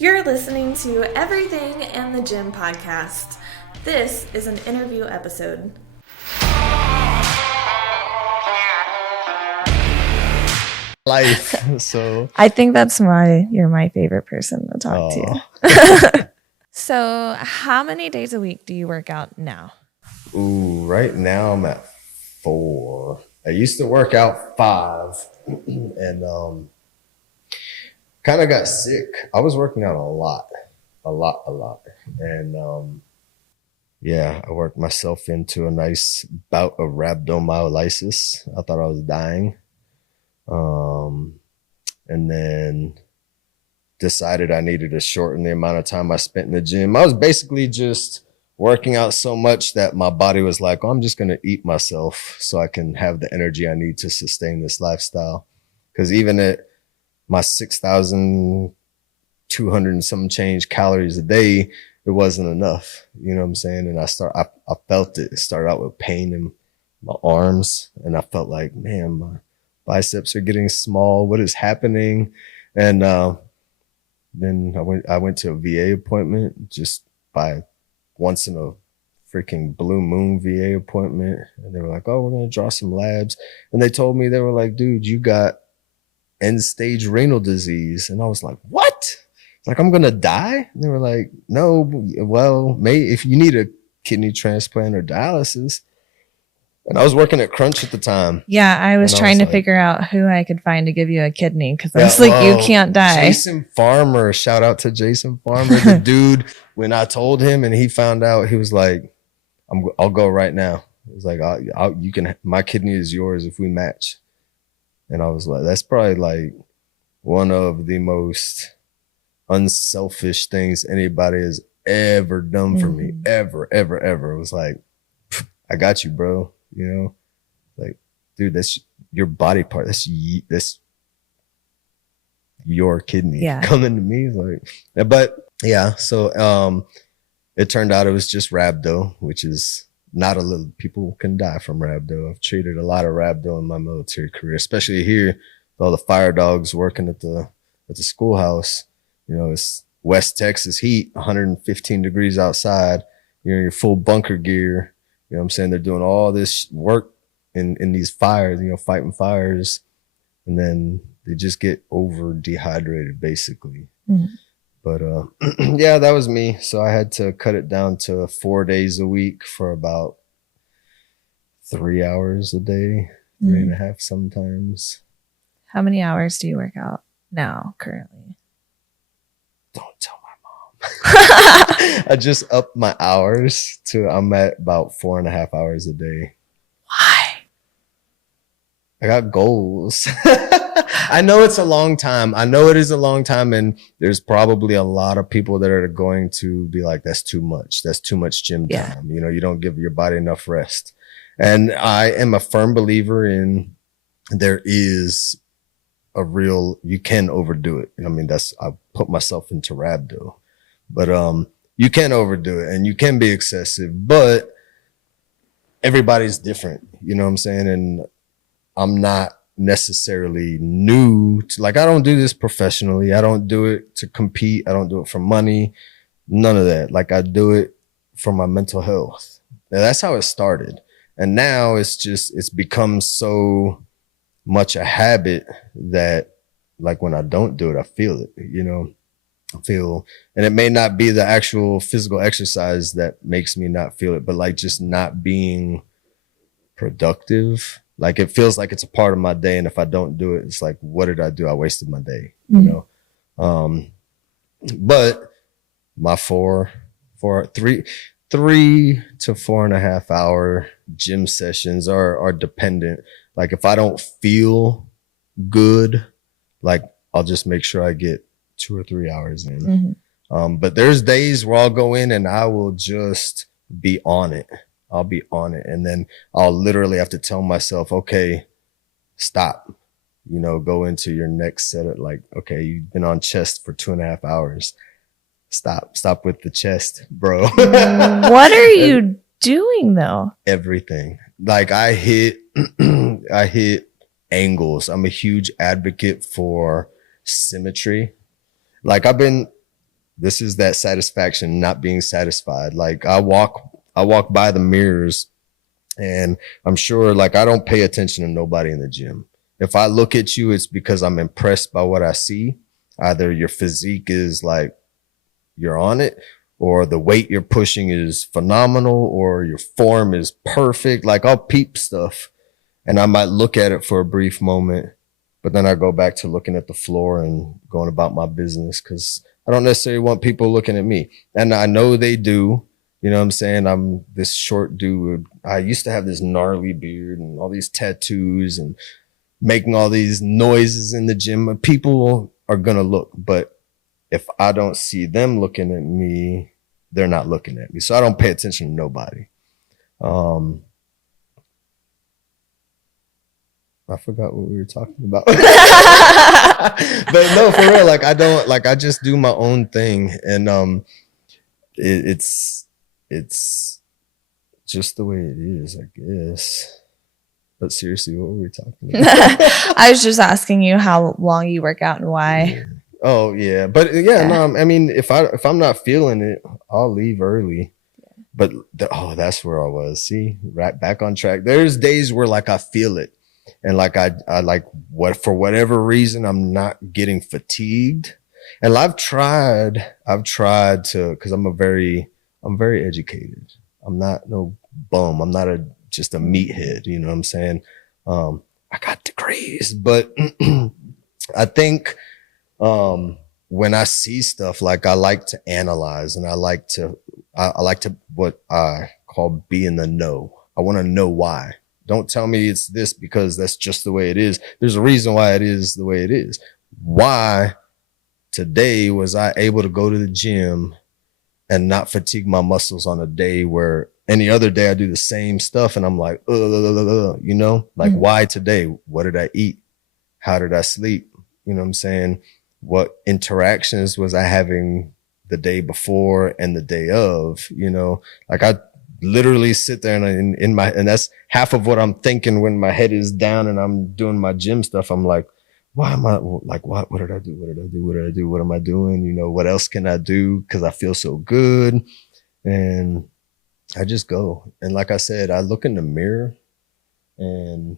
You're listening to Everything in the Gym podcast. This is an interview episode. Life. So I think that's you're my favorite person to talk to. So how many days a week do you work out now? right now I'm at 4. I used to work out 5 and kind of got sick. I was working out a lot. And I worked myself into a nice bout of rhabdomyolysis. I thought I was dying. And then decided I needed to shorten the amount of time I spent in the gym. I was basically just working out so much that my body was like, oh, I'm just going to eat myself so I can have the energy I need to sustain this lifestyle. Because even at my 6,200 and some change calories a day, it wasn't enough. You know what I'm saying? And I felt it. It started out with pain in my arms. And I felt like, man, my biceps are getting small. What is happening? And then I went to a VA appointment just by once in a freaking blue moon VA appointment. And they were like, oh, we're going to draw some labs. And they told me, they were like, dude, you got end stage renal disease. And I was like, what? Like, I'm going to die? And they were like, no, well, if you need a kidney transplant or dialysis. And I was working at Crunch at the time. Yeah, I was trying to figure out who I could find to give you a kidney because I was like, you can't die. Jason Farmer, shout out to Jason Farmer, the dude. When I told him and he found out, he was like, "I'll go right now." He was like, "You can. My kidney is yours if we match." And I was like, "That's probably like one of the most unselfish things anybody has ever done for me, ever. It was like, I got you, bro." You know, like, dude, that's your body part. That's your kidney coming to me. Like, but yeah. So, it turned out it was just rhabdo, which is not a little. People can die from rhabdo. I've treated a lot of rhabdo in my military career, especially here with all the fire dogs working at the schoolhouse. You know, it's West Texas heat, 115 degrees outside. You're in your full bunker gear. You know what I'm saying? They're doing all this work in these fires, you know, fighting fires. And then they just get over dehydrated, basically. But yeah, that was me. So I had to cut it down to 4 days a week for about 3 hours a day, 3.5 sometimes. How many hours do you work out now, currently? Don't tell my mom. I just upped my hours I'm at about 4.5 hours a day. Why? I got goals. I know it's a long time. I know it is a long time. And there's probably a lot of people that are going to be like, that's too much. That's too much gym time. You know, you don't give your body enough rest. And I am a firm believer in there is you can overdo it. I mean, I put myself into rhabdo, but you can overdo it and you can be excessive, but everybody's different. You know what I'm saying? And I'm not necessarily new to, like, I don't do this professionally. I don't do it to compete. I don't do it for money. None of that. Like, I do it for my mental health. Now, that's how it started. And now it's become so much a habit that, like, when I don't do it, I feel it, you know, and it may not be the actual physical exercise that makes me not feel it, but like just not being productive. Like, it feels like it's a part of my day. And if I don't do it, it's like, what did I do? I wasted my day, you know? But my 3 to 4.5 hour gym sessions are dependent. Like, if I don't feel good, like, I'll just make sure I get 2 or 3 hours in. But there's days where I'll go in and I will just be on it. I'll be on it. And then I'll literally have to tell myself, okay, stop, you know, go into your next set of, like, okay, you've been on chest for 2.5 hours. Stop with the chest, bro. What are you doing though? Everything. Like, I hit angles. I'm a huge advocate for symmetry. Like, I've been This is that satisfaction, not being satisfied. Like I walk by the mirrors, and I'm sure like I don't pay attention to nobody in the gym. If I look at you, it's because I'm impressed by what I see. Either your physique is like you're on it, or the weight you're pushing is phenomenal, or your form is perfect. Like I'll peep stuff and I might look at it for a brief moment, but then I go back to looking at the floor and going about my business because I don't necessarily want people looking at me. And I know they do. You know what I'm saying? I'm this short dude. I used to have this gnarly beard and all these tattoos and making all these noises in the gym. People are going to look, but if I don't see them looking at me, they're not looking at me. So I don't pay attention to nobody. I forgot what we were talking about. But no, for real, like I just do my own thing. And it's just the way it is, I guess. But seriously, what were we talking about? I was just asking you how long you work out and why. Yeah. Oh yeah, but yeah, no. I mean, if I'm not feeling it, I'll leave early. But that's where I was. See, right back on track. There's days where like I feel it, and like I like for whatever reason I'm not getting fatigued. And I've tried to, because I'm very educated. I'm not no bum. I'm not just a meathead. You know what I'm saying? I got degrees, but I think when I see stuff, like I like to analyze, and I like to what I call be in the know. I want to know why. Don't tell me it's this because that's just the way it is. There's a reason why it is the way it is. Why today was I able to go to the gym and not fatigue my muscles on a day where any other day I do the same stuff and I'm like, you know, like why today? What did I eat? How did I sleep? You know what I'm saying? What interactions was I having the day before and the day of? You know, like I literally sit there and and that's half of what I'm thinking when my head is down and I'm doing my gym stuff. I'm like, why am I like, what did I do? What did I do? What did I do? What am I doing? You know, what else can I do? Cause I feel so good. And I just go. And like I said, I look in the mirror and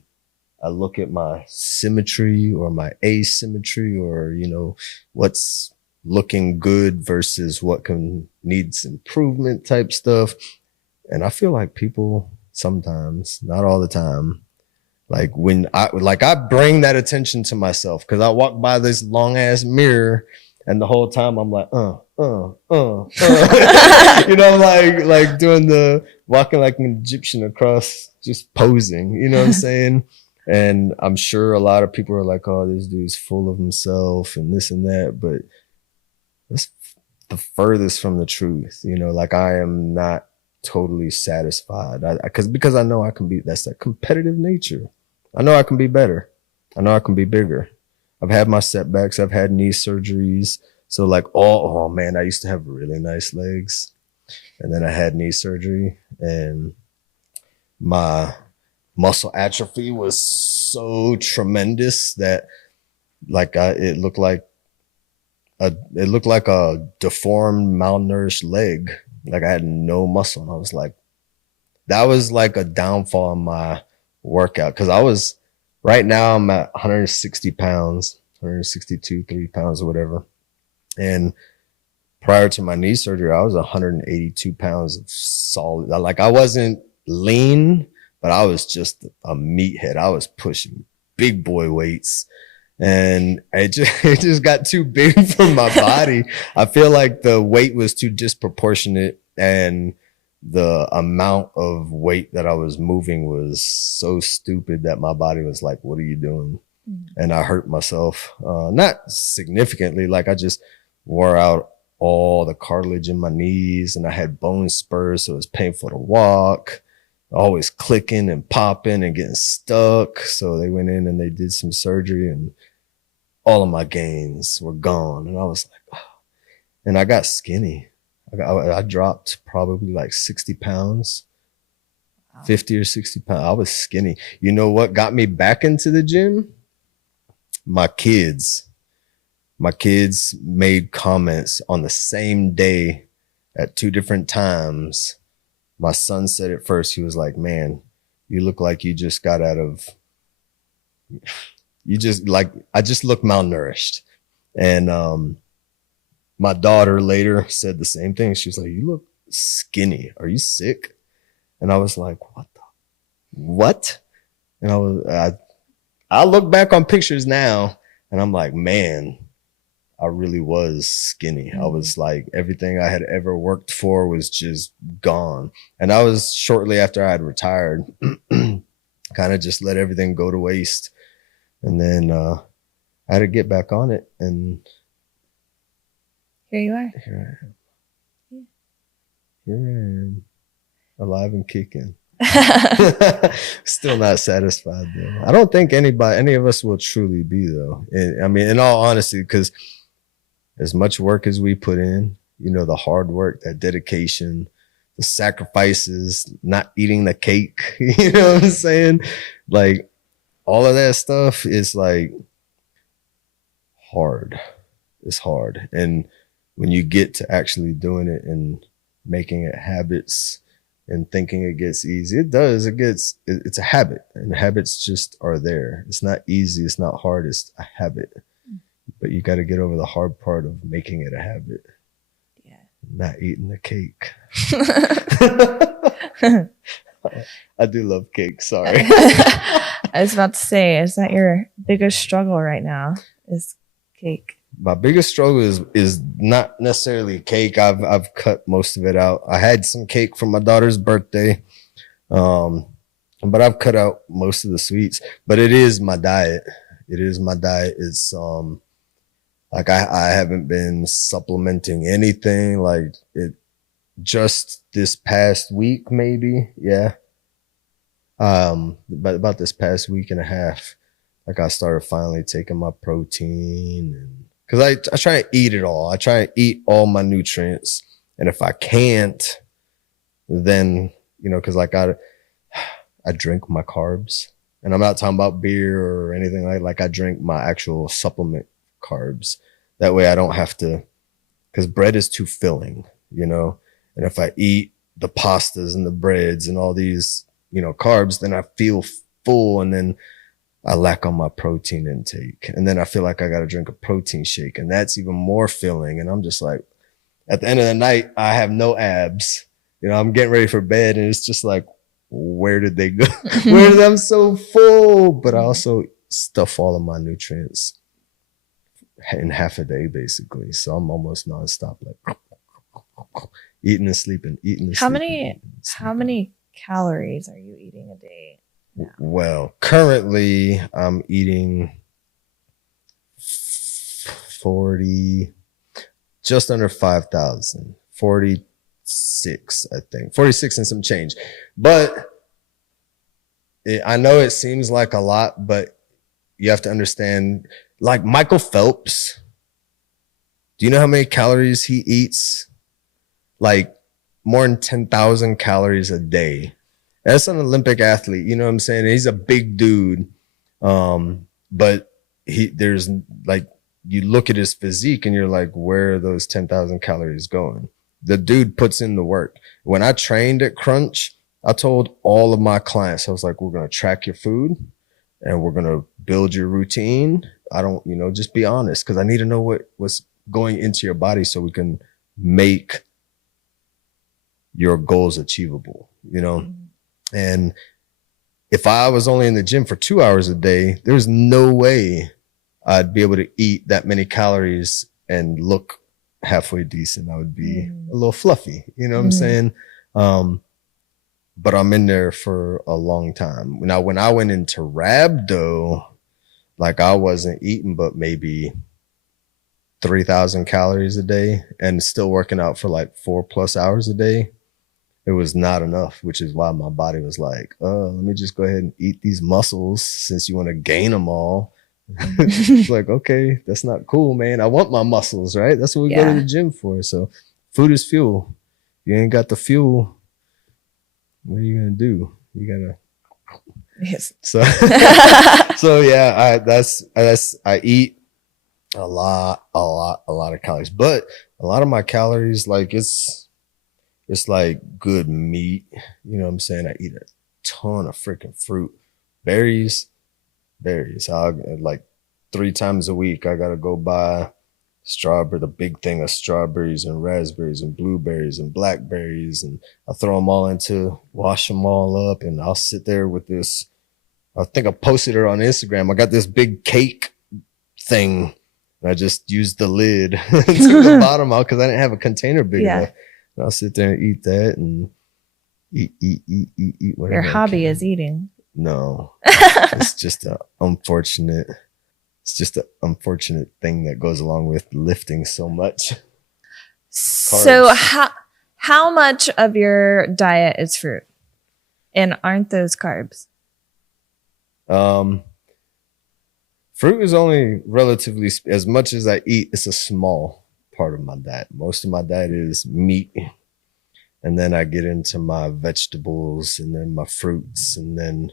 I look at my symmetry or my asymmetry, or, you know, what's looking good versus what needs improvement type stuff. And I feel like people sometimes, not all the time, like when I bring that attention to myself, because I walk by this long ass mirror and the whole time I'm like, you know, like doing the walking like an Egyptian across, just posing, you know what I'm saying? And I'm sure a lot of people are like, oh, this dude's full of himself and this and that, but that's the furthest from the truth. You know, like I am not totally satisfied because I know I can be, that's that competitive nature. I know I can be better. I know I can be bigger. I've had my setbacks. I've had knee surgeries. So like, oh man, I used to have really nice legs, and then I had knee surgery and my muscle atrophy was so tremendous that like it looked like a deformed, malnourished leg. Like I had no muscle. And I was like, that was like a downfall in my workout. Cause right now I'm at 160 pounds, 162, 3 pounds or whatever. And prior to my knee surgery, I was 182 pounds of solid. Like I wasn't lean, but I was just a meathead. I was pushing big boy weights, and it just got too big for my body. I feel like the weight was too disproportionate, and the amount of weight that I was moving was so stupid that my body was like, what are you doing? And I hurt myself, not significantly. Like I just wore out all the cartilage in my knees, and I had bone spurs, so it was painful to walk. Always clicking and popping and getting stuck. So they went in and they did some surgery, and all of my gains were gone. And I was like, oh. And I got skinny. I dropped probably like 60 pounds, 50 or 60 pounds. I was skinny. You know what got me back into the gym? My kids. My kids made comments on the same day at 2 different times. My son said it first. He was like, man, you look like you just got out of, I just look malnourished. And my daughter later said the same thing. She was like, you look skinny. Are you sick? And I was like, what? And I look back on pictures now and I'm like, man, I really was skinny. I was like, everything I had ever worked for was just gone. And I was shortly after I had retired, kind of just let everything go to waste. And then I had to get back on it. And here you are. Here I am, alive and kicking. Still not satisfied though. I don't think any of us will truly be though. I mean, in all honesty, because as much work as we put in, you know, the hard work, that dedication, the sacrifices, not eating the cake, you know what I'm saying? Like all of that stuff is like hard. It's hard. And when you get to actually doing it and making it habits and thinking it gets easy, it does. It's a habit, and habits just are there. It's not easy. It's not hard. It's a habit. But you got to get over the hard part of making it a habit. Yeah. Not eating the cake. I do love cake. Sorry. I was about to say, is that your biggest struggle right now? Is cake? My biggest struggle is not necessarily cake. I've cut most of it out. I had some cake for my daughter's birthday, but I've cut out most of the sweets. But it is my diet. It is my diet. It's like I haven't been supplementing anything. Like it just this past week, maybe. Yeah. But about this past week and a half, like I started finally taking my protein, and because I try to eat it all. I try to eat all my nutrients. And if I can't, then, you know, because like I drink my carbs, and I'm not talking about beer or anything like I drink my actual supplement carbs. That way I don't have to, because bread is too filling, you know, and if I eat the pastas and the breads and all these, you know, carbs, then I feel full, and then I lack on my protein intake. And then I feel like I got to drink a protein shake, and that's even more filling. And I'm just like, at the end of the night, I have no abs. You know, I'm getting ready for bed, and it's just like, where did they go? Where did I'm so full? But I also stuff all of my nutrients in half a day, basically. So I'm almost nonstop, like eating and sleeping, eating and sleeping. How many calories are you eating a day now? Well, currently I'm eating 40, just under 5,000, 46, I think 46 and some change. But I know it seems like a lot, but you have to understand, like Michael Phelps, do you know how many calories he eats? Like more than 10,000 calories a day. That's an Olympic athlete, you know what I'm saying? He's a big dude. But there's like, you look at his physique and you're like, where are those 10,000 calories going? The dude puts in the work. When I trained at Crunch, I told all of my clients, I was like, we're going to track your food and we're going to build your routine. I don't, you know, just be honest, because I need to know what's going into your body so we can make your goals achievable, you know? Mm-hmm. And if I was only in the gym for 2 hours a day, there's no way I'd be able to eat that many calories and look halfway decent. I would be a little fluffy, you know what I'm saying? But I'm in there for a long time. Now, when I went into rhabdo, like I wasn't eating but maybe 3,000 calories a day and still working out for like 4+ hours a day. It was not enough, which is why my body was like, let me just go ahead and eat these muscles since you want to gain them all. It's like, okay, that's not cool, man. I want my muscles, right? That's what we go to the gym for. So food is fuel. You ain't got the fuel, what are you going to do? You got to. Yes. So yeah, I eat a lot of calories. But a lot of my calories, like it's like good meat. You know what I'm saying? I eat a ton of freaking fruit, berries. I like 3 times a week. I gotta go buy the big thing of strawberries and raspberries and blueberries and blackberries, and I throw them all wash them all up, and I'll sit there with this. I think I posted it on Instagram. I got this big cake thing. And I just used the lid, took the bottom out because I didn't have a container big enough. And I'll sit there and eat that and eat. Your hobby is eating. No, it's just an unfortunate thing that goes along with lifting so much. So how much of your diet is fruit? And aren't those carbs? Fruit is only relatively, as much as I eat, it's a small part of my diet. Most of my diet is meat. And then I get into my vegetables and then my fruits and then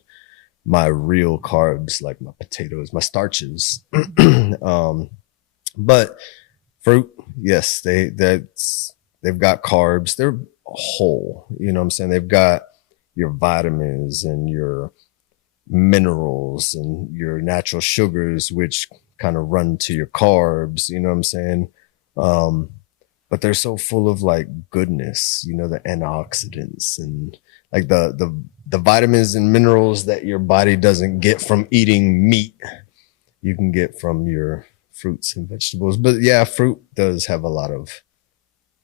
my real carbs, like my potatoes, my starches. But fruit, yes, they've got carbs. They're whole, you know what I'm saying? They've got your vitamins and your minerals and your natural sugars, which kind of run to your carbs, you know what I'm saying? But they're so full of like goodness, you know, the antioxidants and like the vitamins and minerals that your body doesn't get from eating meat, you can get from your fruits and vegetables. But yeah, fruit does have a lot of,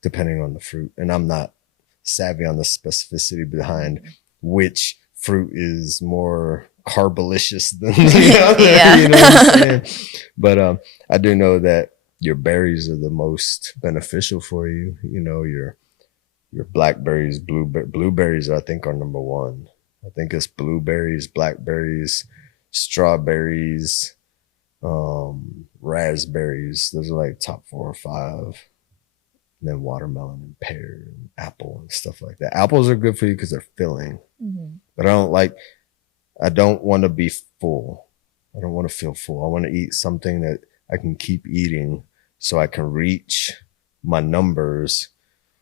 depending on the fruit, and I'm not savvy on the specificity behind which fruit is more carbolicious than the other, you know what I'm saying? But I do know that your berries are the most beneficial for you. You know, your blackberries, blueberries, I think, are number one. I think it's blueberries, blackberries, strawberries, raspberries. Those are like top 4 or 5. And then watermelon and pear and apple and stuff like that. Apples are good for you because they're filling. Mm-hmm. But I don't want to be full. I don't want to feel full. I want to eat something that I can keep eating so I can reach my numbers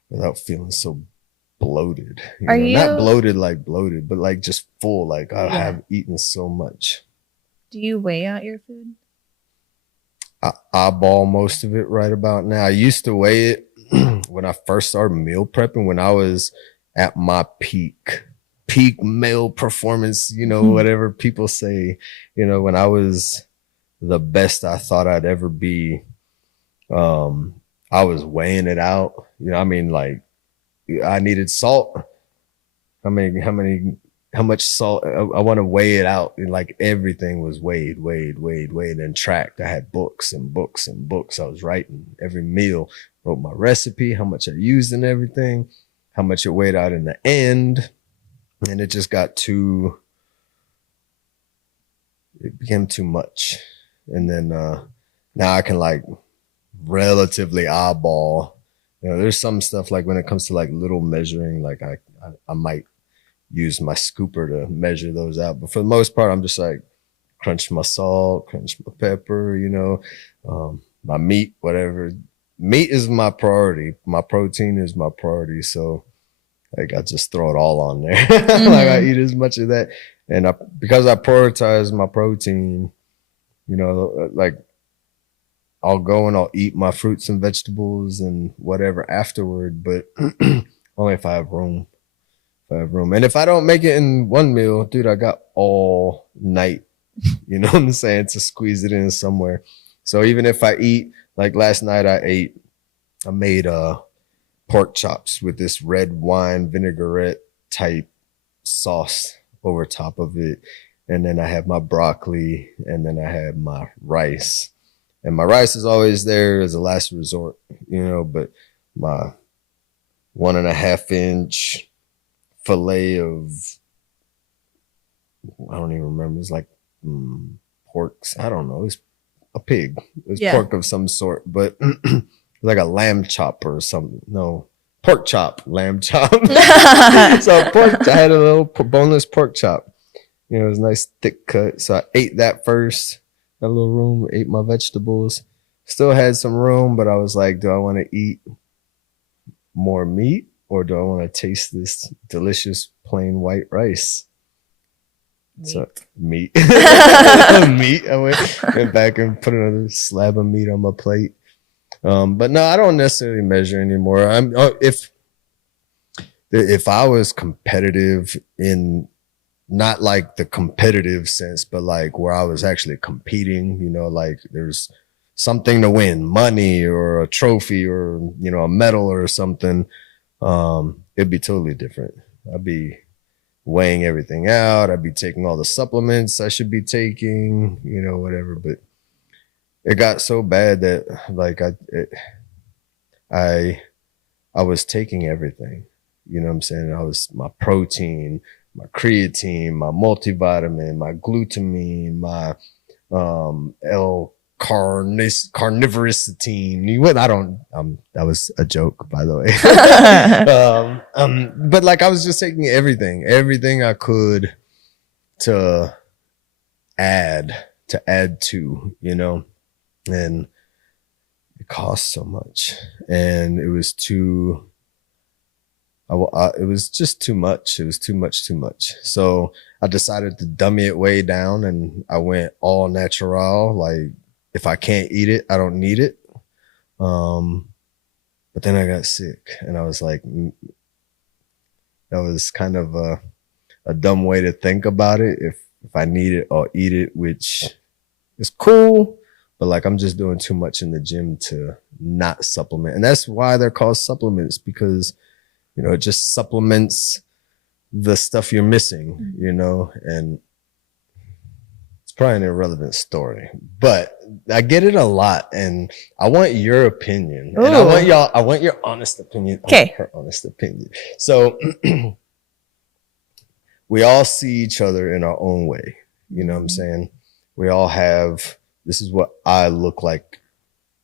without feeling so bloated. Not bloated like bloated, but like just full. Like I have eaten so much. Do you weigh out your food? I eyeball most of it right about now. I used to weigh it when I first started meal prepping, when I was at my peak male performance, you know, whatever people say, you know, when I was the best I thought I'd ever be. I was weighing it out. You know, I mean, like I needed salt. How much salt? I want to weigh it out. And like everything was weighed and tracked. I had books and books and books. I was writing every meal, wrote my recipe, how much I used and everything, how much it weighed out in the end. And it just got it became too much. And then now I can like relatively eyeball. You know, there's some stuff like when it comes to like little measuring, like I might use my scooper to measure those out. But for the most part, I'm just like crunch my salt, crunch my pepper, you know, my meat, whatever. Meat is my priority. My protein is my priority. So like I just throw it all on there. Like I eat as much of that. And because I prioritize my protein, you know, like I'll go and I'll eat my fruits and vegetables and whatever afterward, but only if I have room. And if I don't make it in one meal, dude, I got all night, you know what I'm saying, to squeeze it in somewhere. So even if I eat, like last night I made pork chops with this red wine vinaigrette type sauce over top of it. And then I have my broccoli, and then I have my rice. And my rice is always there as a last resort, you know, but my 1.5 inch fillet of, I don't even remember, it's like porks. I don't know. It's a pig. It's pork of some sort, but like a lamb chop or something. No, pork chop, lamb chop. So pork, I had a little boneless pork chop. You know, it was a nice thick cut. So I ate that first. Got a little room, ate my vegetables, Still had some room, but I was like, do I want to eat more meat or do I want to taste this delicious plain white rice? So meat. Meat. I went back and put another slab of meat on my plate. But no, I don't necessarily measure anymore. If I was competitive in not like the competitive sense, but like where I was actually competing, you know, like there's something to win, money or a trophy or, you know, a medal or something, it'd be totally different. I'd be weighing everything out. I'd be taking all the supplements I should be taking, you know, whatever. But it got so bad that like I was taking everything, you know what I'm saying? I was my protein, my creatine, my multivitamin, my glutamine, my carnivorous-atine. That was a joke, by the way. But like I was just taking everything I could to add to, you know, and it cost so much, and it was it was just too much. It was too much. So I decided to dummy it way down, and I went all natural. Like if I can't eat it, I don't need it. But then I got sick, and I was like, that was kind of a dumb way to think about it. If I need it, I'll eat it, which is cool. But like I'm just doing too much in the gym to not supplement. And that's why they're called supplements, because, you know, it just supplements the stuff you're missing, you know, and it's probably an irrelevant story, but I get it a lot, and I want your opinion. Ooh. And I want your honest opinion. Okay. Her honest opinion. So we all see each other in our own way. You know what I'm saying? We all have, this is what I look like,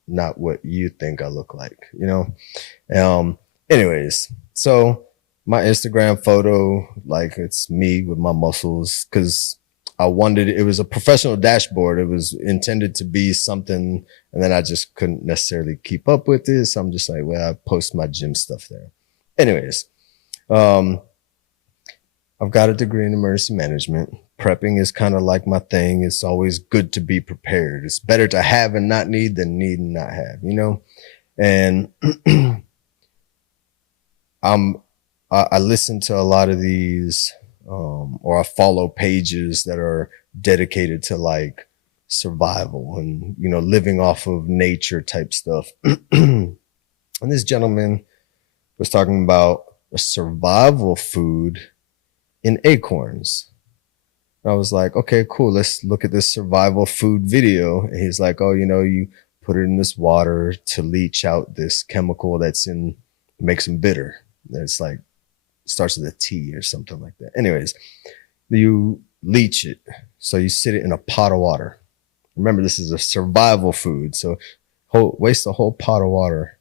not what you think I look like, you know? Anyways, so my Instagram photo, like it's me with my muscles, because it was a professional dashboard. It was intended to be something, and then I just couldn't necessarily keep up with it. So I'm just like, well, I post my gym stuff there. Anyways, I've got a degree in emergency management. Prepping is kind of like my thing. It's always good to be prepared. It's better to have and not need than need and not have, you know? And I listen to a lot of these, or I follow pages that are dedicated to like survival and, you know, living off of nature type stuff. And this gentleman was talking about a survival food in acorns. And I was like, okay, cool. Let's look at this survival food video. And he's like, oh, you know, you put it in this water to leach out this chemical makes them bitter. It's like, starts with a T or something like that. Anyways, you leach it. So you sit it in a pot of water. Remember, this is a survival food. So waste a whole pot of water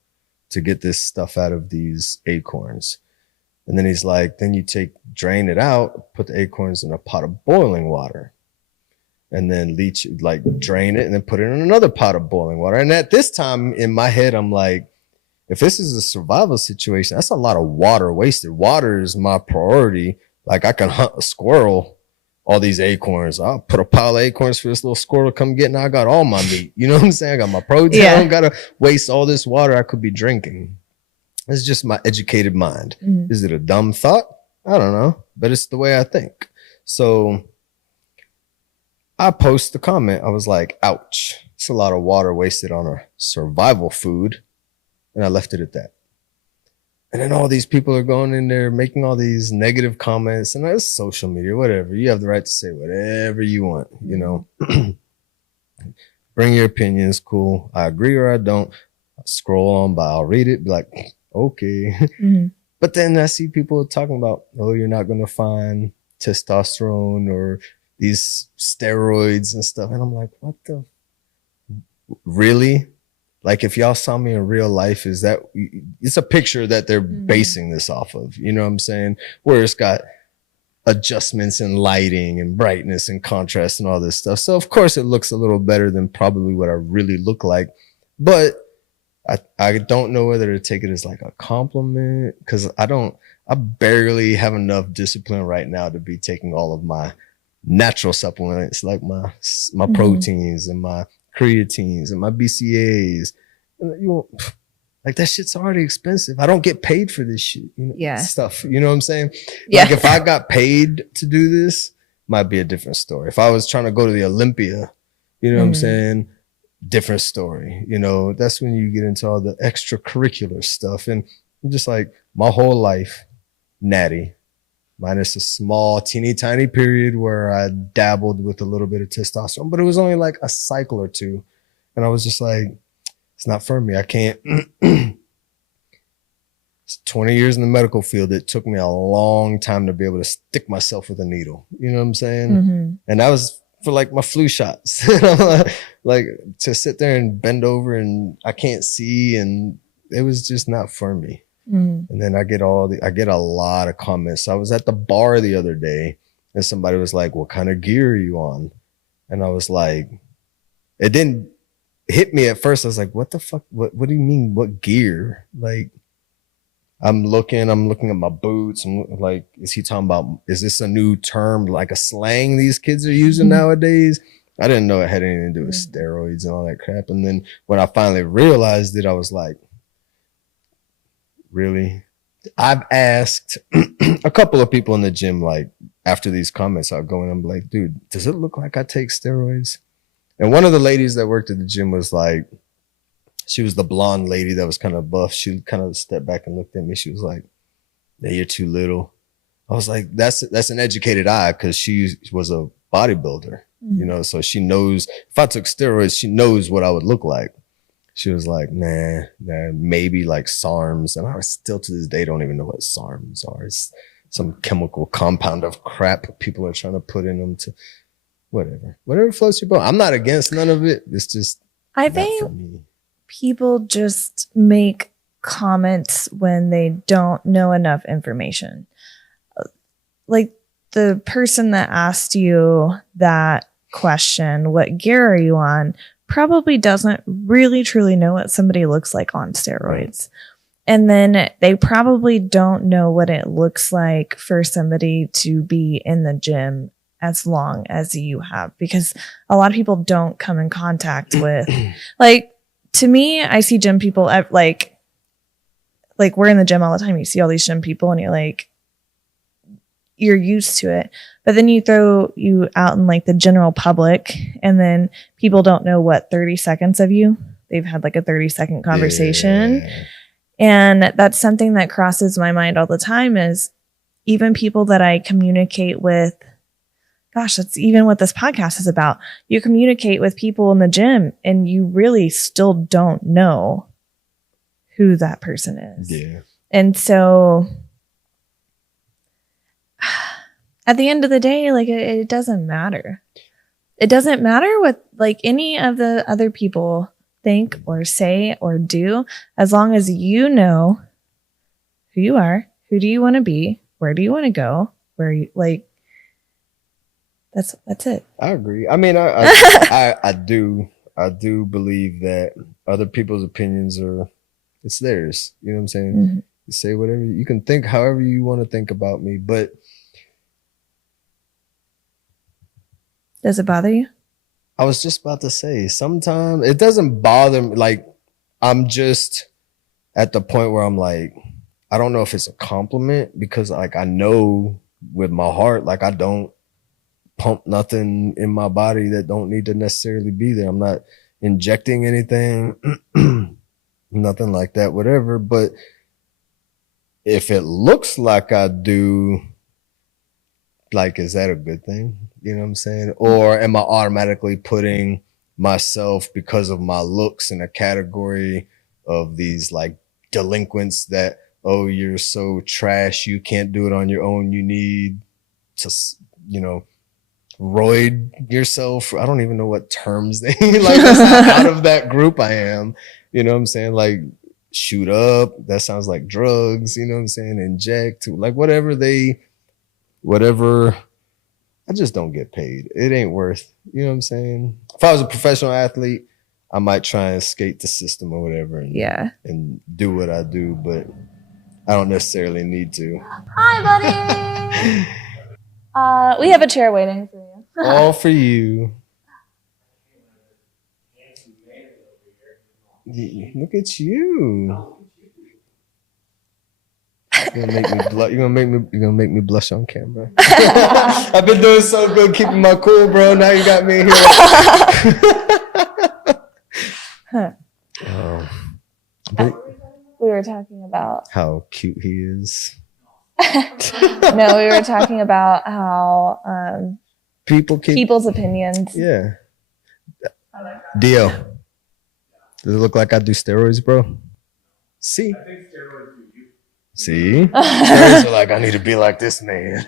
to get this stuff out of these acorns. And then he's like, then you drain it out, put the acorns in a pot of boiling water, and then drain it and then put it in another pot of boiling water. And at this time in my head, I'm like, if this is a survival situation, that's a lot of water wasted. Water is my priority. Like I can hunt a squirrel, all these acorns. I'll put a pile of acorns for this little squirrel to come get, and I got all my meat. You know what I'm saying? I got my protein. I don't got to waste all this water I could be drinking. It's just my educated mind. Mm-hmm. Is it a dumb thought? I don't know, but it's the way I think. So I post the comment. I was like, ouch, it's a lot of water wasted on a survival food. And I left it at that. And then all these people are going in there making all these negative comments, and it's social media, whatever. You have the right to say whatever you want, you know. Bring your opinions, cool. I agree or I don't. I'll scroll on by, I'll read it, be like, okay. Mm-hmm. But then I see people talking about, oh, you're not going to find testosterone or these steroids and stuff. And I'm like, what the? Really? Like if y'all saw me in real life, it's a picture that they're basing this off of, you know what I'm saying? Where it's got adjustments in lighting and brightness and contrast and all this stuff. So of course it looks a little better than probably what I really look like. But I don't know whether to take it as like a compliment, because I barely have enough discipline right now to be taking all of my natural supplements like my proteins and my creatines and my BCAAs. Like that shit's already expensive. I don't get paid for this shit, stuff. You know what I'm saying? Yeah. Like if I got paid to do this, might be a different story. If I was trying to go to the Olympia, you know what I'm saying? Different story. That's when you get into all the extracurricular stuff. And I'm just like, my whole life, natty, minus a small, teeny tiny period where I dabbled with a little bit of testosterone, but it was only like a cycle or two. And I was just like, it's not for me. I can't. It's 20 years in the medical field. It took me a long time to be able to stick myself with a needle. You know what I'm saying? And that was for like my flu shots. Like to sit there and bend over and I can't see, and it was just not for me. And then I get a lot of comments. I was at the bar the other day and somebody was like, what kind of gear are you on? And I was like, it didn't hit me at first. I was like, what the fuck? What do you mean? What gear? Like, I'm looking at my boots. I'm like, is he talking about, is this a new term, like a slang these kids are using nowadays? I didn't know it had anything to do with steroids and all that crap. And then when I finally realized it, I was like, really? I've asked a couple of people in the gym, like after these comments, I'll go in and I'm like, dude, does it look like I take steroids? And one of the ladies that worked at the gym was like, she was the blonde lady that was kind of buff. She kind of stepped back and looked at me. She was like, yeah, you're too little. I was like, that's an educated eye, because she was a bodybuilder, so she knows if I took steroids, she knows what I would look like. She was like, nah, maybe like SARMs. And I still to this day don't even know what SARMs are. It's some chemical compound of crap people are trying to put in them to whatever floats your boat. I'm not against none of it. It's just I think for me. People just make comments when they don't know enough information. Like the person that asked you that question, what gear are you on, probably doesn't really truly know what somebody looks like on steroids. And then they probably don't know what it looks like for somebody to be in the gym as long as you have, because a lot of people don't come in contact with, like, to me, I see gym people like we're in the gym all the time. You see all these gym people and you're used to it. But then you throw you out in like the general public, and then people don't know what 30 seconds of you. They've had like a 30-second conversation. Yeah. And that's something that crosses my mind all the time, is even people that I communicate with. Gosh, that's even what this podcast is about. You communicate with people in the gym and you really still don't know who that person is. Yeah. And so at the end of the day, like it doesn't matter. It doesn't matter what like any of the other people think or say or do, as long as you know who you are, who do you want to be, where do you want to go, where you like. That's it. I agree. I mean, I do believe that other people's opinions it's theirs. You know what I'm saying? Mm-hmm. You say whatever you can think, however you want to think about me. But does it bother you? I was just about to say, sometimes it doesn't bother me. Like, I'm just at the point where I'm like, I don't know if it's a compliment, because like I know with my heart, like I don't pump nothing in my body that don't need to necessarily be there. I'm not injecting anything, nothing like that, whatever. But if it looks like I do, like, is that a good thing? You know what I'm saying? Or am I automatically putting myself, because of my looks, in a category of these like delinquents that, oh, you're so trash, you can't do it on your own, you need to, roid yourself. I don't even know what terms they like. That's how out of that group I am. You know what I'm saying? Like, shoot up. That sounds like drugs. You know what I'm saying? Inject. Like whatever. I just don't get paid. It ain't worth. You know what I'm saying? If I was a professional athlete, I might try and skate the system or whatever and do what I do, but I don't necessarily need to. Hi, buddy. We have a chair waiting for you. All for you. Look at you. You're gonna make me blush on camera. I've been doing so good keeping my cool, bro. Now you got me here. We were talking about how cute he is. No, we were talking about how people's opinions. Yeah. Dio, does it look like I do steroids, bro? See? I think steroids do you. See? Steroids are like, I need to be like this man.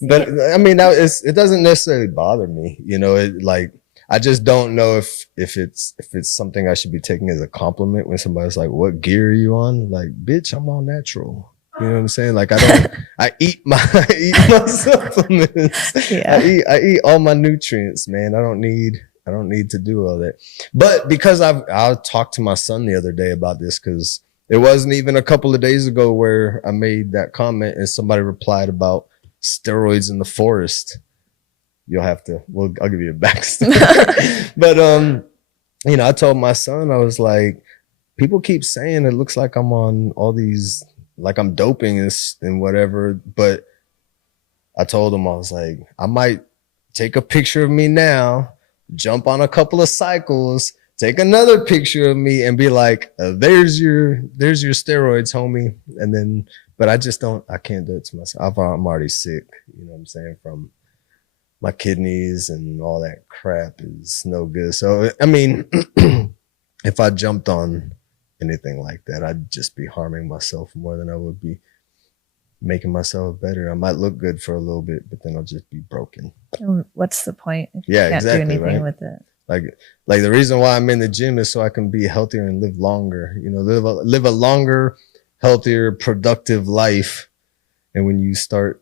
But I mean, it doesn't necessarily bother me. You know, I just don't know if it's something I should be taking as a compliment when somebody's like, what gear are you on? Like, bitch, I'm all natural. You know what I'm saying? Like, I eat my supplements. Yeah. I eat all my nutrients, man. I don't need to do all that. But because I talked to my son the other day about this, because it wasn't even a couple of days ago where I made that comment and somebody replied about steroids in the forest. I'll give you a backstory. But you know, I told my son, I was like, people keep saying it looks like I'm on all these, like I'm doping and whatever. But I told him, I was like, I might take a picture of me now, jump on a couple of cycles, take another picture of me and be like, there's your steroids, homie. And then, but I can't do it to myself. I'm already sick, you know what I'm saying, from my kidneys and all that crap is no good. So, I mean, if I jumped on anything like that, I'd just be harming myself more than I would be making myself better. I might look good for a little bit, but then I'll just be broken. What's the point if you Yeah, can't exactly, do anything right? with it? Like the reason why I'm in the gym is so I can be healthier and live longer, you know, live a longer, healthier, productive life. And when you start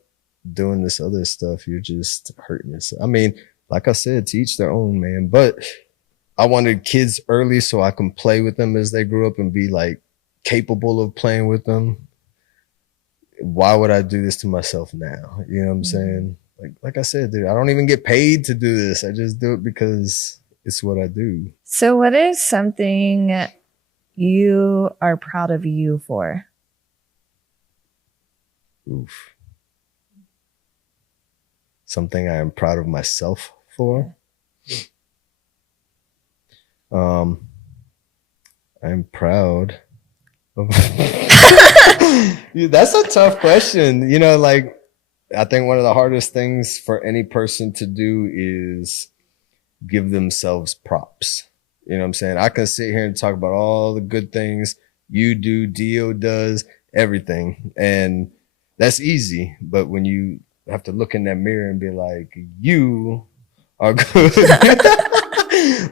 doing this other stuff, you're just hurting yourself. I mean, like I said, to each their own, man. But I wanted kids early so I can play with them as they grew up and be like capable of playing with them. Why would I do this to myself now? You know what I'm saying? Like I said, dude, I don't even get paid to do this. I just do it because it's what I do. So what is something you are proud of you for? Oof. Something I am proud of myself for. I'm proud of. That's a tough question. You know, like, I think one of the hardest things for any person to do is give themselves props. You know what I'm saying? I can sit here and talk about all the good things you do, Dio does, everything. And that's easy. But when you have to look in that mirror and be like, you are good.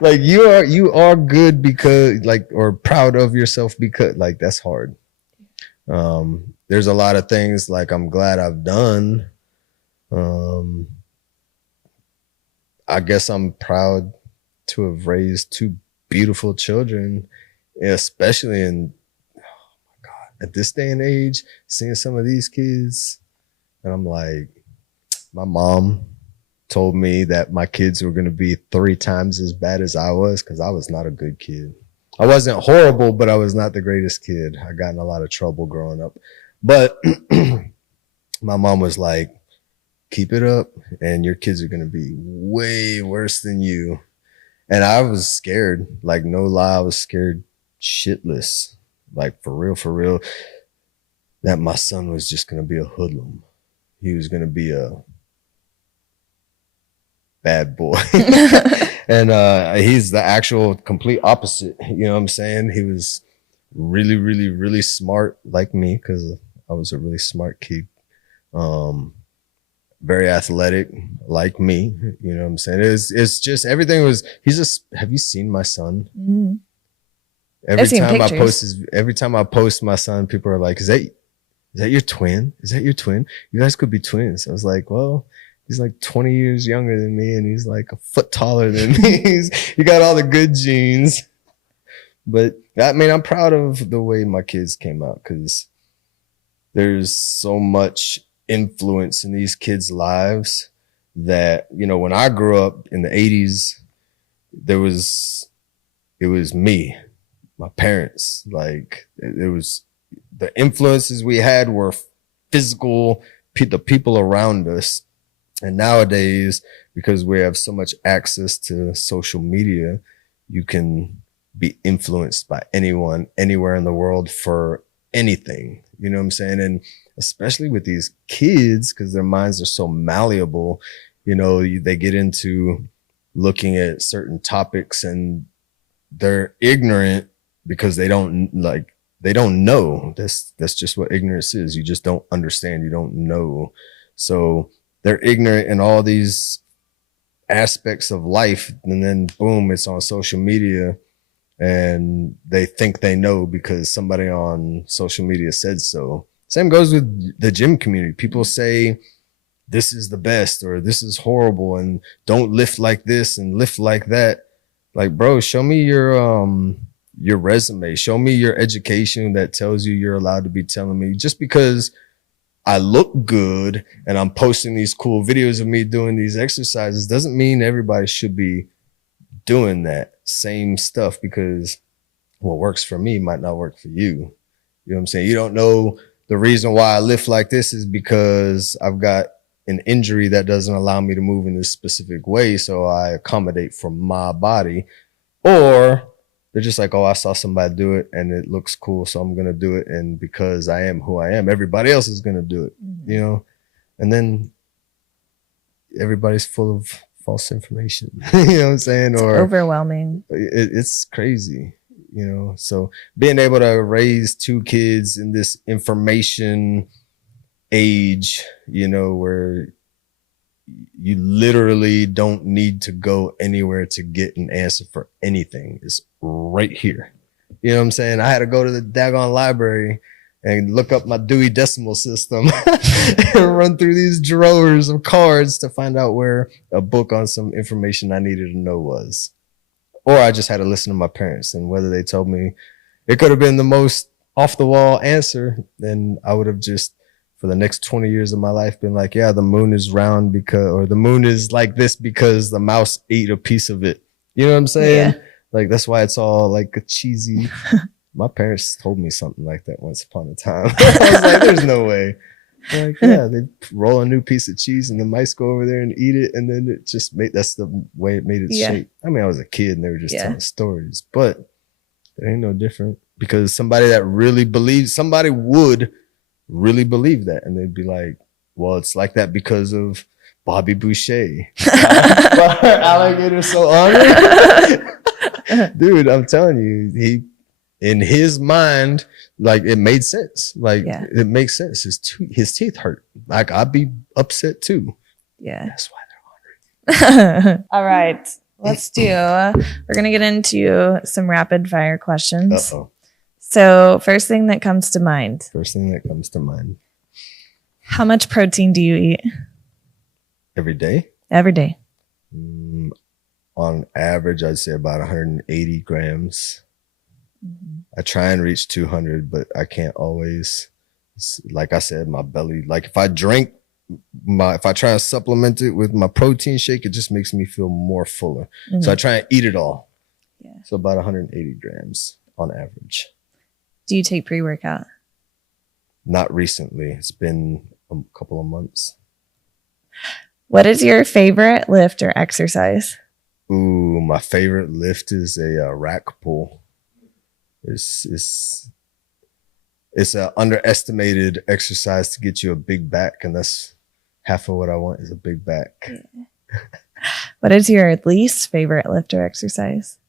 Like you are good because like, or proud of yourself because like, that's hard. There's a lot of things like I'm glad I've done. I guess I'm proud to have raised two beautiful children, especially in, oh my God, at this day and age, seeing some of these kids. And I'm like, my mom told me that my kids were going to be 3 times as bad as I was because I was not a good kid. I wasn't horrible, but I was not the greatest kid. I got in a lot of trouble growing up. But my mom was like, keep it up and your kids are going to be way worse than you. And I was scared, like no lie, I was scared shitless, like for real, that my son was just going to be a hoodlum. He was going to be a bad boy. And he's the actual complete opposite. You know what I'm saying? He was really smart like me because I was a really smart kid. Very athletic like me. You know what I'm saying? It's just everything was, have you seen my son? Mm-hmm. Every time I post my son, people are like, is that your twin? Is that your twin? You guys could be twins. I was like, well, He's like 20 years younger than me, and he's like a foot taller than me. He got all the good genes. But I mean, I'm proud of the way my kids came out, because there's so much influence in these kids' lives that, you know, when I grew up in the 80s, it was me, my parents. Like, it was, the influences we had were physical, the people around us. And nowadays, because we have so much access to social media, you can be influenced by anyone, anywhere in the world for anything. You know what I'm saying? And especially with these kids, because their minds are so malleable, you know, they get into looking at certain topics and they're ignorant because they don't know. That's just what ignorance is. You just don't understand. You don't know. So they're ignorant in all these aspects of life. And then boom, it's on social media and they think they know because somebody on social media said so. Same goes with the gym community. People say this is the best or this is horrible and don't lift like this and lift like that. Like, bro, show me your resume. Show me your education that tells you you're allowed to be telling me. Just because I look good and I'm posting these cool videos of me doing these exercises doesn't mean everybody should be doing that same stuff, because what works for me might not work for you. You know what I'm saying? You don't know the reason why I lift like this is because I've got an injury that doesn't allow me to move in this specific way, so I accommodate for my body. Or they're just like, oh, I saw somebody do it and it looks cool, so I'm going to do it. And because I am who I am, everybody else is going to do it, you know? And then everybody's full of false information, you know what I'm saying? It's or overwhelming. It's crazy, you know? So being able to raise two kids in this information age, you know, where you literally don't need to go anywhere to get an answer for anything. It's right here. You know what I'm saying? I had to go to the daggone library and look up my Dewey Decimal System and run through these drawers of cards to find out where a book on some information I needed to know was. Or I just had to listen to my parents, and whether they told me it could have been the most off the wall answer, then I would have just, for the next 20 years of my life, been like, yeah, the moon is round because, or the moon is like this because the mouse ate a piece of it. You know what I'm saying? Yeah. Like, that's why it's all like a cheesy. My parents told me something like that once upon a time. I was like, there's no way. They're like, yeah, they roll a new piece of cheese and the mice go over there and eat it. And then it just that's the way it made its shape. I mean, I was a kid and they were just telling stories, but it ain't no different, because somebody that really believes, somebody would really believe that. And they'd be like, well, it's like that because of Bobby Boucher. Alligator so hungry. Dude, I'm telling you, in his mind, like, it made sense. Like, it makes sense. His teeth hurt. Like, I'd be upset too. Yeah. That's why they're hungry. All right. Let's we're going to get into some rapid fire questions. Uh-oh. So first thing that comes to mind. How much protein do you eat? Every day? Every day. On average, I'd say about 180 grams. I try and reach 200, but I can't always. Like I said, my belly, like if I try and supplement it with my protein shake, it just makes me feel more fuller. So I try and eat it all. Yeah. So about 180 grams on average. Do you take pre-workout? Not recently. It's been a couple of months. What is your favorite lift or exercise? Ooh, my favorite lift is a rack pull. It's an underestimated exercise to get you a big back, and that's half of what I want is a big back. Yeah. What is your least favorite lift or exercise?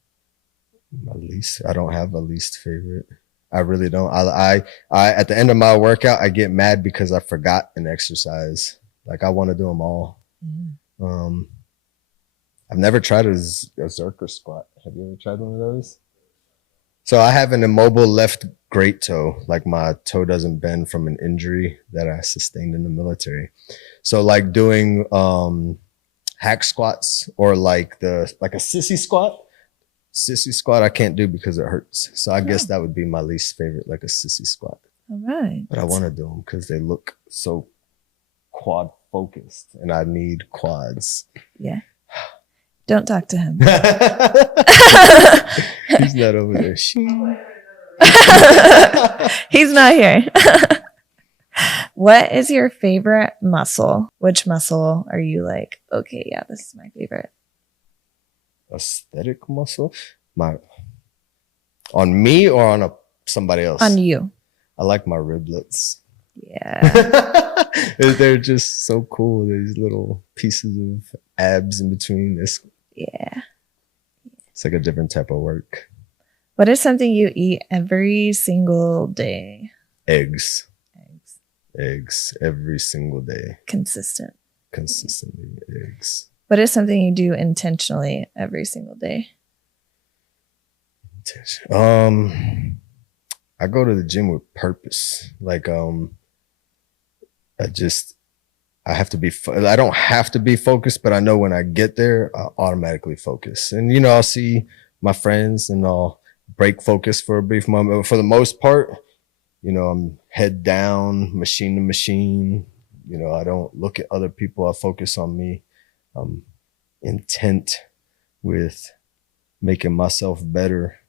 I don't have a least favorite. I really don't. I at the end of my workout, I get mad because I forgot an exercise. Like, I want to do them all. I've never tried a Zerker squat. Have you ever tried one of those? So I have an immobile left great toe. Like my toe doesn't bend from an injury that I sustained in the military. So like doing hack squats or like a sissy squat. Sissy squat I can't do because it hurts. So I guess that would be my least favorite, like a sissy squat. All right. But I want to do them because they look so quad focused and I need quads. Yeah. Don't talk to him. He's not over there. He's not here. What is your favorite muscle? Which muscle are you like, okay, yeah, this is my favorite? Aesthetic muscle? On me or on somebody else? On you. I like my riblets. Yeah. They're just so cool. These little pieces of abs in between. Yeah. It's like a different type of work. What is something you eat every single day? Eggs every single day. Consistently eggs. What is something you do intentionally every single day? I go to the gym with purpose. Like I have to be, I don't have to be focused, but I know when I get there, I automatically focus. And, you know, I'll see my friends and I'll break focus for a brief moment. But for the most part, you know, I'm head down, machine to machine. You know, I don't look at other people. I focus on me. I'm intent with making myself better.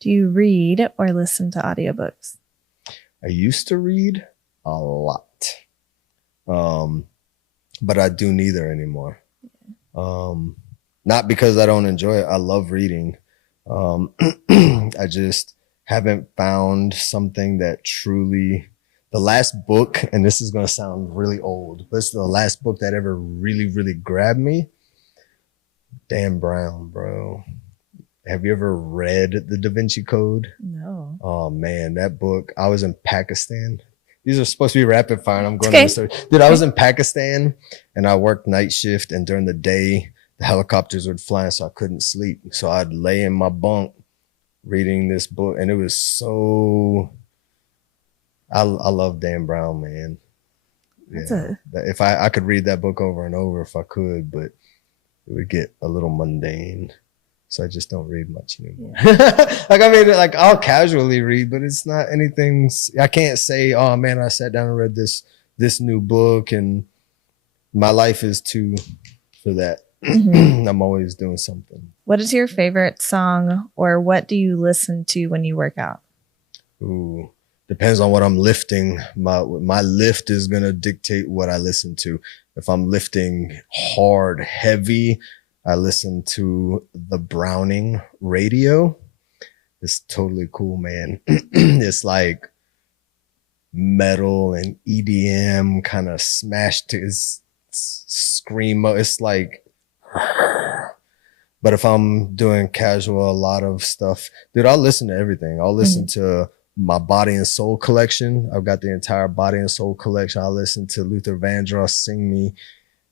Do you read or listen to audiobooks? I used to read a lot, but I do neither anymore. Not because I don't enjoy it. I love reading. I just haven't found something that truly, the last book, and this is going to sound really old, but it's the last book that ever really, really grabbed me. Dan Brown, bro. Have you ever read The Da Vinci Code? No. Oh man, that book. I was in Pakistan. These are supposed to be rapid fire. And I'm going to the story. Dude, I was in Pakistan and I worked night shift, and during the day, the helicopters would fly, so I couldn't sleep. So I'd lay in my bunk reading this book, and it was so. I love Dan Brown, man. Yeah, if I could read that book over and over if I could, but it would get a little mundane. So I just don't read much anymore. Like, I mean, like I'll casually read, but it's not anything. I can't say, oh man, I sat down and read this new book, and my life is too for that. Mm-hmm. I'm always doing something. What is your favorite song, or what do you listen to when you work out? Ooh, depends on what I'm lifting. My lift is gonna dictate what I listen to. If I'm lifting hard, heavy, I listen to the Browning radio. It's totally cool, man. It's like metal and EDM kind of smashed to his screamo. It's like, but if I'm doing casual, a lot of stuff, dude, I'll listen to everything. I'll listen to my Body and Soul collection. I've got the entire Body and Soul collection. I'll listen to Luther Vandross sing me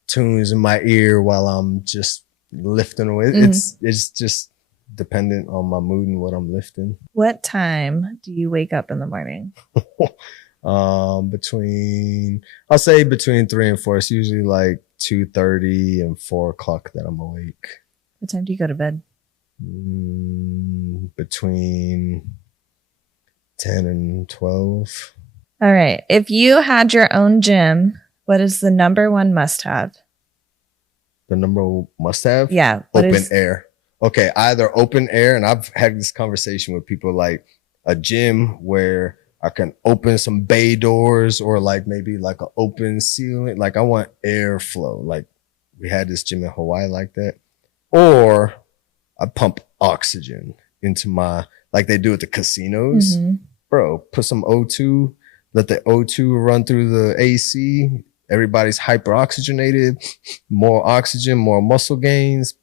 tunes in my ear while I'm just lifting away. It's just dependent on my mood and what I'm lifting. What time do you wake up in the morning? I'll say between 3 and 4. It's usually like 2:30 and 4 o'clock that I'm awake. What time do you go to bed? Between 10 and 12. All right. If you had your own gym, what is the number one must-have? The number must-have? Yeah. Open air. Okay, either open air, and I've had this conversation with people, like a gym where I can open some bay doors, or like maybe like an open ceiling. Like I want airflow. Like we had this gym in Hawaii like that. Or I pump oxygen into my, like they do at the casinos. Bro, put some O2, let the O2 run through the AC. Everybody's hyper-oxygenated, more oxygen, more muscle gains.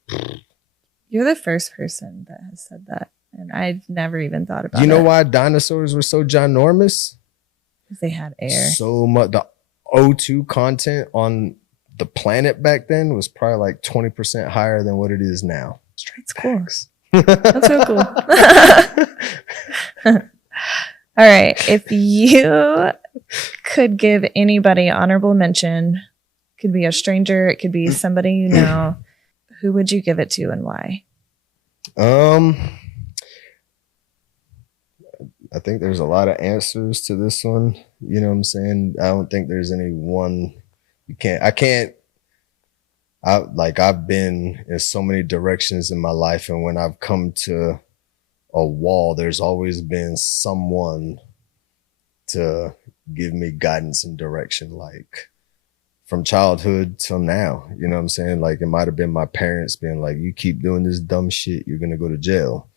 You're the first person that has said that, and I've never even thought about it. You know why dinosaurs were so ginormous? Because they had air. So much. The O2 content on the planet back then was probably like 20% higher than what it is now. It's cool. That's so cool. All right. If you could give anybody honorable mention, could be a stranger, it could be somebody you know, who would you give it to and why? I think there's a lot of answers to this one. You know what I'm saying? I don't think there's any one. I've been in so many directions in my life, and when I've come to a wall, there's always been someone to give me guidance and direction, like from childhood till now. You know what I'm saying? Like, it might have been my parents being like, you keep doing this dumb shit, you're gonna go to jail.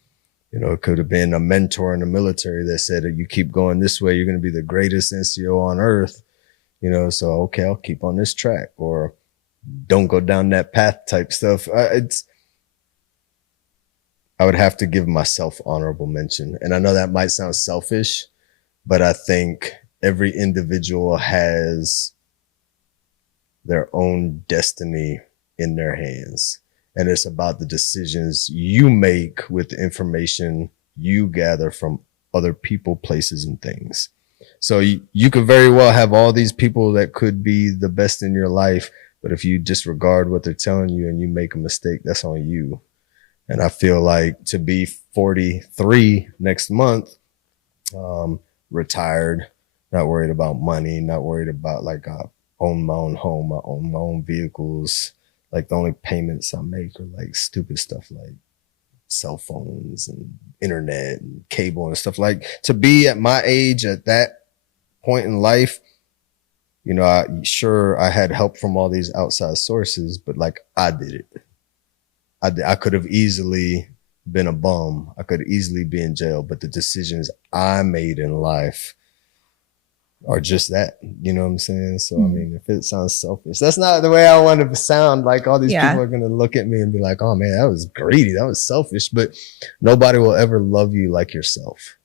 You know, it could have been a mentor in the military that said, you keep going this way, you're gonna be the greatest NCO on earth. You know, so okay, I'll keep on this track, or don't go down that path type stuff. I would have to give myself honorable mention. And I know that might sound selfish, but I think every individual has their own destiny in their hands. And it's about the decisions you make with the information you gather from other people, places, and things. So you could very well have all these people that could be the best in your life, but if you disregard what they're telling you and you make a mistake, that's on you. And I feel like to be 43 next month, retired, not worried about money, not worried about like I own my own home, I own my own vehicles. Like the only payments I make are like stupid stuff like cell phones and internet and cable and stuff. Like, to be at my age at that point in life, you know, I had help from all these outside sources, but like I did it. I could have easily been a bum. I could easily be in jail, but the decisions I made in life are just that. You know what I'm saying? So, I mean, if it sounds selfish, that's not the way I want to sound. Like, all these people are going to look at me and be like, oh man, that was greedy. That was selfish. But nobody will ever love you like yourself.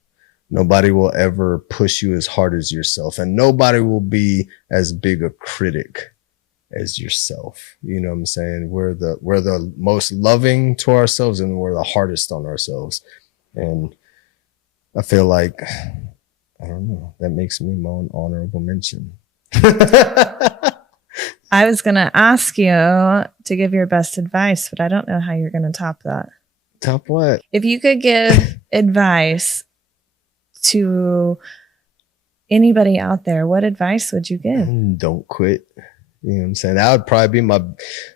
Nobody will ever push you as hard as yourself. And nobody will be as big a critic as yourself. You know what I'm saying? We're the most loving to ourselves, and we're the hardest on ourselves. And I feel like, I don't know, that makes me my own honorable mention. I was going to ask you to give your best advice, but I don't know how you're going to top that. Top what? If you could give advice to anybody out there, what advice would you give? Don't quit. You know what I'm saying? That would probably be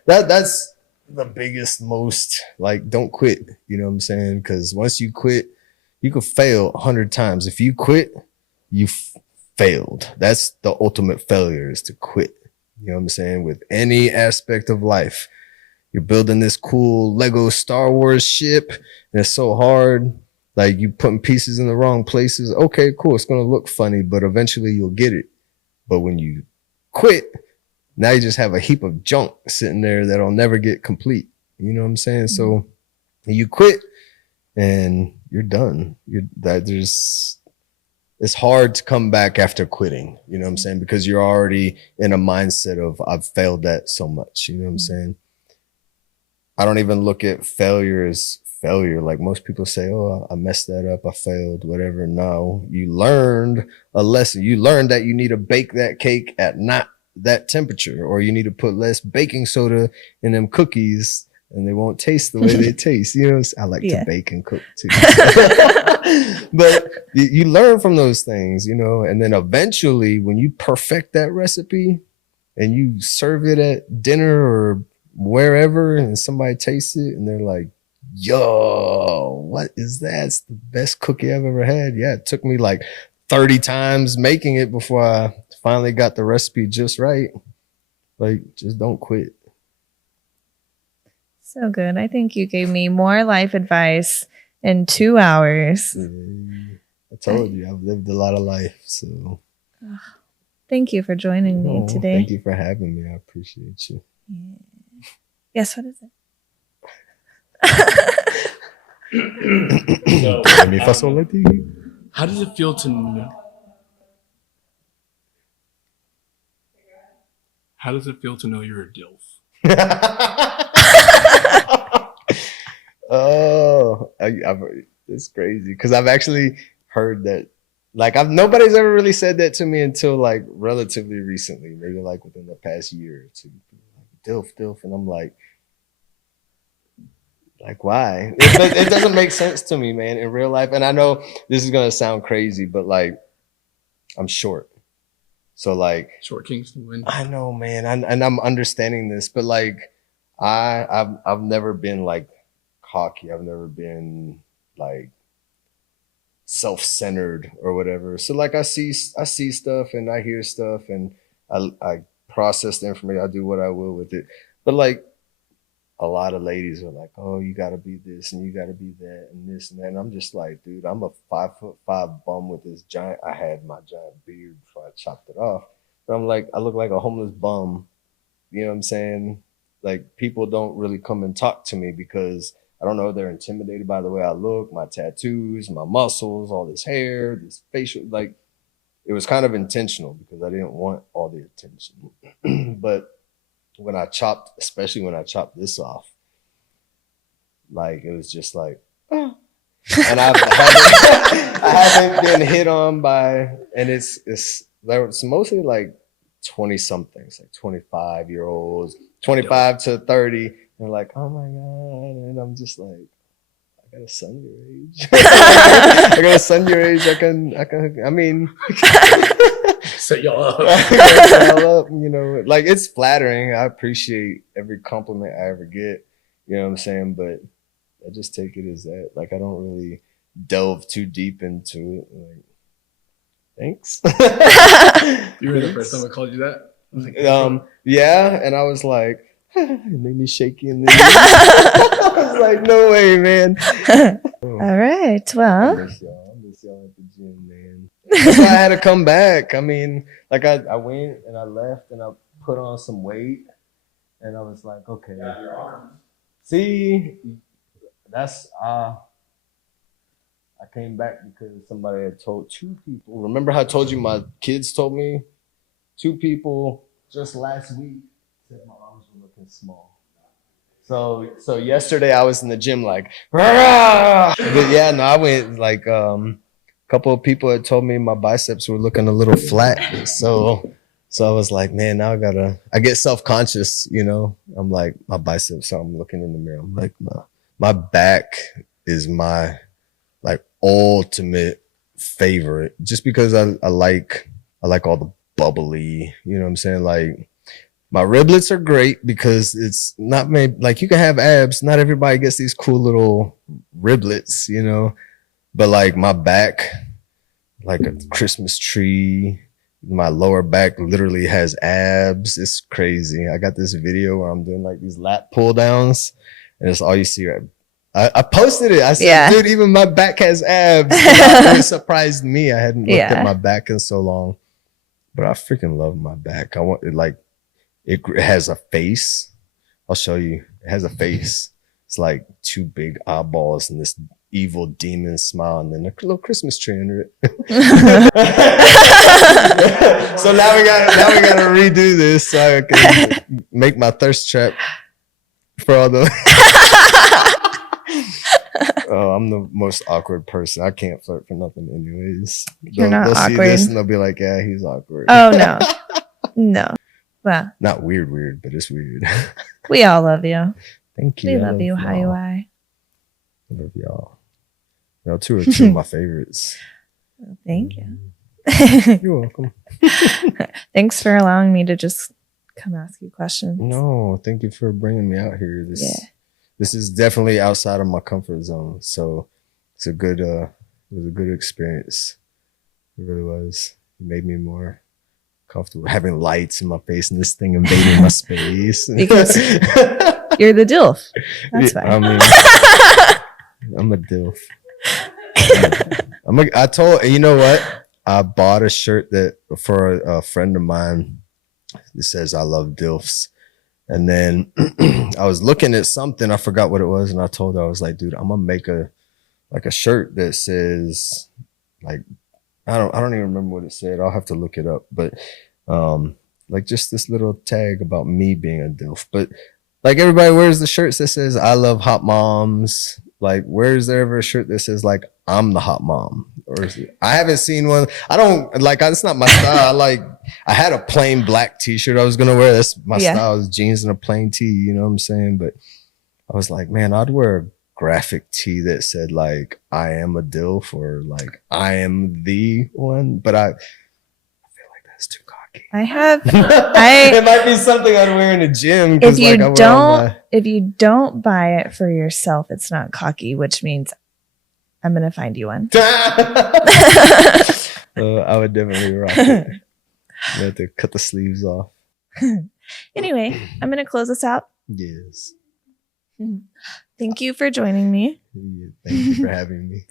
that's the biggest, most, like, don't quit. You know what I'm saying? Because once you quit, you could fail 100 times. If you quit, you failed. That's the ultimate failure, is to quit. You know what I'm saying? With any aspect of life, you're building this cool Lego Star Wars ship, and it's so hard. Like, you putting pieces in the wrong places. Okay, cool. It's going to look funny, but eventually you'll get it. But when you quit, now you just have a heap of junk sitting there that'll never get complete. You know what I'm saying? So you quit and you're done. It's hard to come back after quitting. You know what I'm saying? Because you're already in a mindset of, I've failed that so much. You know what I'm saying? I don't even look at failure as failure. Like, most people say, oh, I messed that up, I failed, whatever. No, you learned a lesson. You learned that you need to bake that cake at not that temperature, or you need to put less baking soda in them cookies and they won't taste the way they taste. You know, I like to bake and cook too. But you learn from those things, you know, and then eventually when you perfect that recipe and you serve it at dinner or wherever, and somebody tastes it and they're like, yo, what is that? It's the best cookie I've ever had. Yeah, it took me like 30 times making it before I finally got the recipe just right. Like, just don't quit. So good. I think you gave me more life advice in 2 hours. I told you, I've lived a lot of life. So thank you for joining me today. Thank you for having me. I appreciate you. Yeah. Yes, what is it? How does it feel to know? How does it feel to know you're a DILF? Oh, it's crazy because I've actually heard that. Like nobody's ever really said that to me until like relatively recently, maybe like within the past year or two. Like, dilf, and I'm like why? It doesn't make sense to me, man, in real life. And I know this is gonna sound crazy, but like I'm short, so like Short kings to win. I know, man, and I'm understanding this, but like I've never been like cocky. I've never been like self-centered or whatever. So like I see stuff and I hear stuff and I process the information. I do what I will with it. But like a lot of ladies are like, oh, you gotta be this and you gotta be that and this and that. And I'm just like, dude, I'm a 5'5" bum with this giant. I had my giant beard before I chopped it off. But I'm like, I look like a homeless bum. You know what I'm saying? Like people don't really come and talk to me because I don't know, they're intimidated by the way I look, my tattoos, my muscles, all this hair, this facial. Like it was kind of intentional because I didn't want all the attention. But when I chopped, especially when I chopped this off, like it was just like, oh. And I haven't been hit on by, and it's mostly like 20 somethings, like 25-year-olds, 25 to 30. And like, oh my God. And I'm just like, I got a son your age. I got a son your age. I mean, Set y'all up. set y'all up, you know, like it's flattering. I appreciate every compliment I ever get, you know what I'm saying? But I just take it as that. Like, I don't really delve too deep into it. Like, thanks. You were the first time I called you that? Yeah, and I was like, it made me shaky in the I was like, no way, man. All right. Well, I miss y'all at the gym, man. That's why I had to come back. I mean, like I went and I left and I put on some weight and I was like, okay. See, that's I came back because somebody had told 2 people. Remember how I told you my kids told me? 2 people just last week said my arms were looking small. So yesterday I was in the gym like, rah! But yeah, no, I went like a couple of people had told me my biceps were looking a little flat. So I was like, man, now I get self-conscious, you know. I'm like, my biceps, so I'm looking in the mirror. I'm like, my back is my like ultimate favorite just because I like all the bubbly, you know what I'm saying? Like my riblets are great because it's not made like you can have abs. Not everybody gets these cool little riblets, you know, but like my back, like a Christmas tree, my lower back literally has abs. It's crazy. I got this video where I'm doing like these lat pull downs and it's all you see. I posted it. I said, dude, even my back has abs. It surprised me. I hadn't looked at my back in so long, but I freaking love my back. I want it like, it has a face. I'll show you. It has a face. It's like 2 big eyeballs and this evil demon smile and then a little Christmas tree under it. So now we gotta redo this so I can make my thirst trap for all the Oh, I'm the most awkward person. I can't flirt for nothing anyways. You're not they'll awkward. See this and they'll be like, yeah, he's awkward. Oh, no. No. Well, not weird, but it's weird. We all love you. Thank you. We love you, how you are. I love y'all. Y'all 2 are 2 of my favorites. Thank you. You're welcome. Thanks for allowing me to just come ask you questions. No, thank you for bringing me out here. This is definitely outside of my comfort zone. So it's it was a good experience. It really was. It made me more comfortable having lights in my face and this thing invading my space. Because you're the DILF. That's why. I mean, I'm a DILF. I told you know what? I bought a shirt that for a friend of mine. It says I love DILFs. And then I was looking at something, I forgot what it was, and I told her, I was like, dude, I'm gonna make a shirt that says like I don't even remember what it said. I'll have to look it up. But like just this little tag about me being a DILF. But Like everybody wears the shirts that says "I love hot moms." Like, where's there ever a shirt that says like "I'm the hot mom"? Or I haven't seen one. I don't like. It's not my style. I had a plain black T-shirt I was gonna wear. That's my style: is jeans and a plain tee. You know what I'm saying? But I was like, man, I'd wear a graphic tee that said like "I am a DILF" or like "I am the one." But I feel like that's too cocky. It might be something I'd wear in a gym. If you don't buy it for yourself, it's not cocky, which means I'm gonna find you one. I would definitely rock it. You have to cut the sleeves off. Anyway, I'm gonna close this out. Yes. Thank you for joining me. Thank you for having me.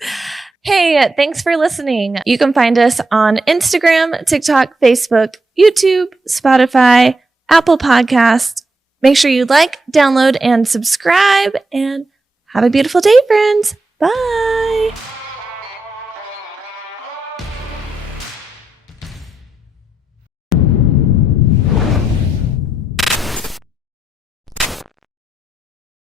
Hey, thanks for listening. You can find us on Instagram, TikTok, Facebook, YouTube, Spotify, Apple Podcast. Make sure you like, download, and subscribe. And have a beautiful day, friends. Bye.